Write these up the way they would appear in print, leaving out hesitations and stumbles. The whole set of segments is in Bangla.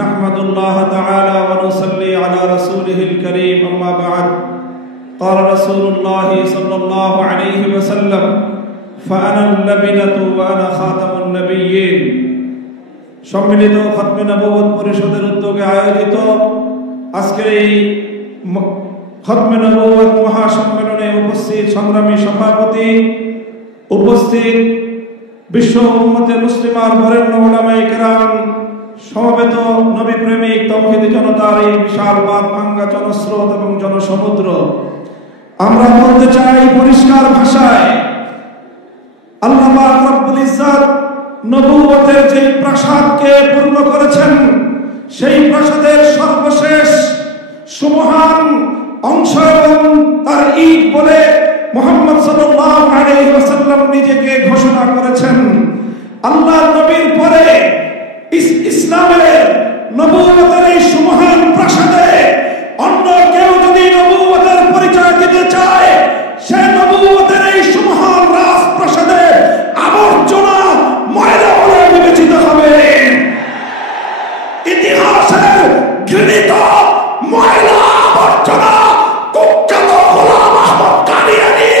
نحمدullah تعالى ونصلي على رسوله الكريم أما بعد قال رسول الله صلى الله عليه وسلم فأنا اللبنة وأنا خاتم النبيين সম্মিলিত খতমে নবুয়ত পরিষদের উদ্যোগে আয়োজিত আজকের এই খতমে নবুয়ত মহাসম্মেলনে উপস্থিত সংগ্রামী সভাপতি, উপস্থিত বিশ্ব উম্মতে মুসলিমার বরেণ্য উলামায়ে কেরাম, সমবেত নবী প্রেমিক তাওহীদি জনতার এই বিশাল বাদ ভাঙ্গা জনস্রোত এবং জনসমুদ্র, আমরা বলতে চাই পরিষ্কার ভাষায়, আল্লাহ পাক রব্বুল ইজ্জত নবুয়তের যে প্রাসাদকে পূর্ণ করেছেন, সেই প্রাসাদের সর্বশেষ সুমহান অংশ এবং তার ঈদ বলে মুহাম্মদ সাল্লাল্লাহু আলাইহি ওয়াসাল্লাম নিজেকে ঘোষণা করেছেন। আল্লাহর নবীর পরে ইসলামের নবুয়তের এই সুমহান প্রাসাদে অন্য কেউ যদি নবুয়তের পরিচয় দিতে চায়, সে নবুয়তের এই সুমহান রাজপ্রাসাদে আবর্জনা ময়লা বলে বিবেচিত হবে। ইতিহাসের ঘৃণিত ময়লা আবর্জনা কুখ্যাত গোলাম আহমদ কাদিয়ানী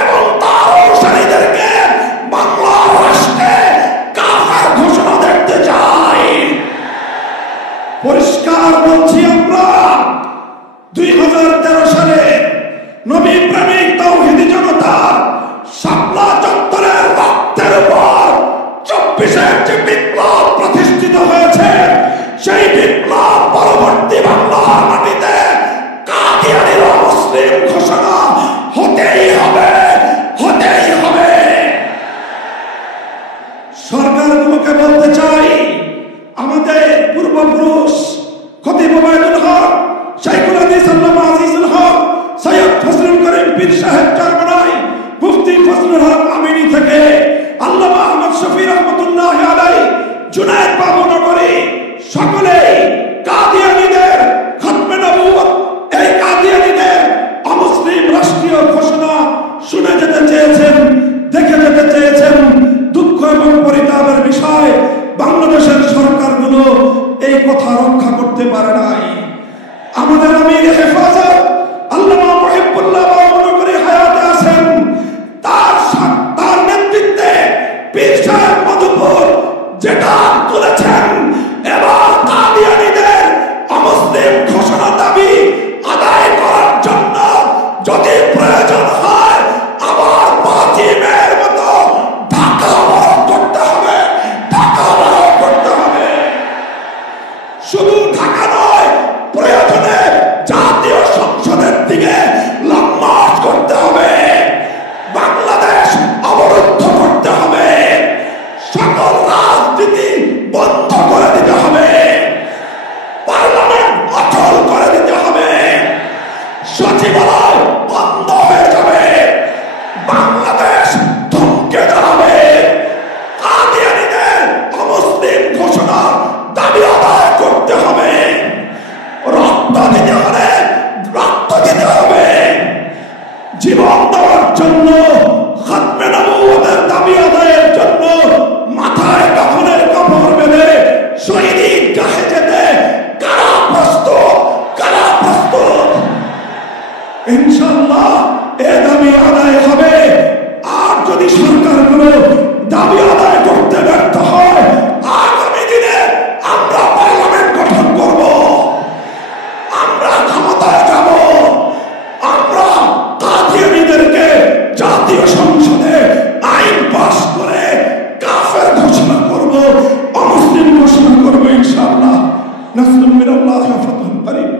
এবং তার অনুসারীদেরকে বাংলা রাষ্ট্রে কাফের ঘোষণা দেখতে চাই। পরিষ্কার বলছি, আমরা 2013 সালে নবী প্রেমিক তাওহীদি জনতার শাপলা চত্বরের রক্তের উপর 24-এর যে বিপ্লব প্রতিষ্ঠিত হয়েছে, সেই বিপ্লব পরবর্তী বাংলার মাটিতে কাদিয়ানীর মুসলিম ঘোষণা হতেই হবে, হতেই হবে। সরকারগুলোকে বলতে চাই, আমাদের পূর্বপুরুষ খতিব ওবায়দুল হক, শাইখুল হাদিস আল্লামা আজিজুল হক, সৈয়দ ফজলুল করিম পীর সাহেব চরমনাই, মুফতি ফজলুল হক আমিনী থেকে আল্লামা আহমদ শফি রহমাতুল্লাহি আলাইহি, জুনায়েদ বাবু নগরী, সকলেই কাদিয়ানীদের খতমে নবুয়ত, এই কাদিয়ানীদের অমুসলিম রাষ্ট্রীয় ঘোষণা শুনে যেতে চেয়েছেন, দেখে যেতে চেয়েছেন। দুঃখ এবং পরিতাপের বিষয়, বাংলাদেশের সরকারগুলো এই কথা রক্ষা করতে পারে নাই। আমাদের আমির হেফাজত আল্লামা মুহিবুল্লাহ বাবু নগরী হায়াতে আছেন, তার নেতৃত্বে পীর সাহেব মধুপুর যেটা তুলেছেন, এবার কাদিয়ানীদের অমুসলিম ঘোষণা দাবি আদায় করার জন্য যদি প্রয়োজন হয় আবার বাতিমের মতো ঢাকা অবরোধ করতে হবে, ঢাকা অবরোধ করতে হবে। শুধু ঢাকা নয়, প্রয়োজনে জাতীয় সংসদের দিকে লং মার্চ করতে হবে, বাংলাদেশ অবরুদ্ধ করতে হবে, সকল রাজনীতি বন্ধ করে দিতে হবে, পার্লামেন্ট অচল করে দিতে হবে, সচিবালয় বন্ধ হয়ে যাবে, বাংলাদেশ থমকে দাঁড়াবে। কাদিয়ানীদের অমুসলিম ঘোষণার দাবি আদায় করতে হবে, রক্ত দিতে হলে রক্ত দিতে হবে, জীবন দেওয়ার জন্য, খতমে নবুয়তের দাবি আদায়ের জন্য মাথায় কাফনের কাপড় বেঁধে শহীদ ঈদগাহে যেতে কারা প্রস্তুত, কারা প্রস্তুত? ইনশাআল্লাহ এ দাবি আদায় হবে। আর যদি সরকারগুলো দাবি আদায় করতে ব্যর্থ হয়, আগামী দিনে আমরা পার্লামেন্ট গঠন করব, আমরা ক্ষমতায় যাব, আমরা কাদিয়ানীদেরকে জাতীয় সংসদে আইন পাস করে কাফের ঘোষণা করব, অমুসলিম ঘোষণা করব ইনশাআল্লাহ। নাসরুম মিনাল্লাহি ওয়া ফাতহুন করিম।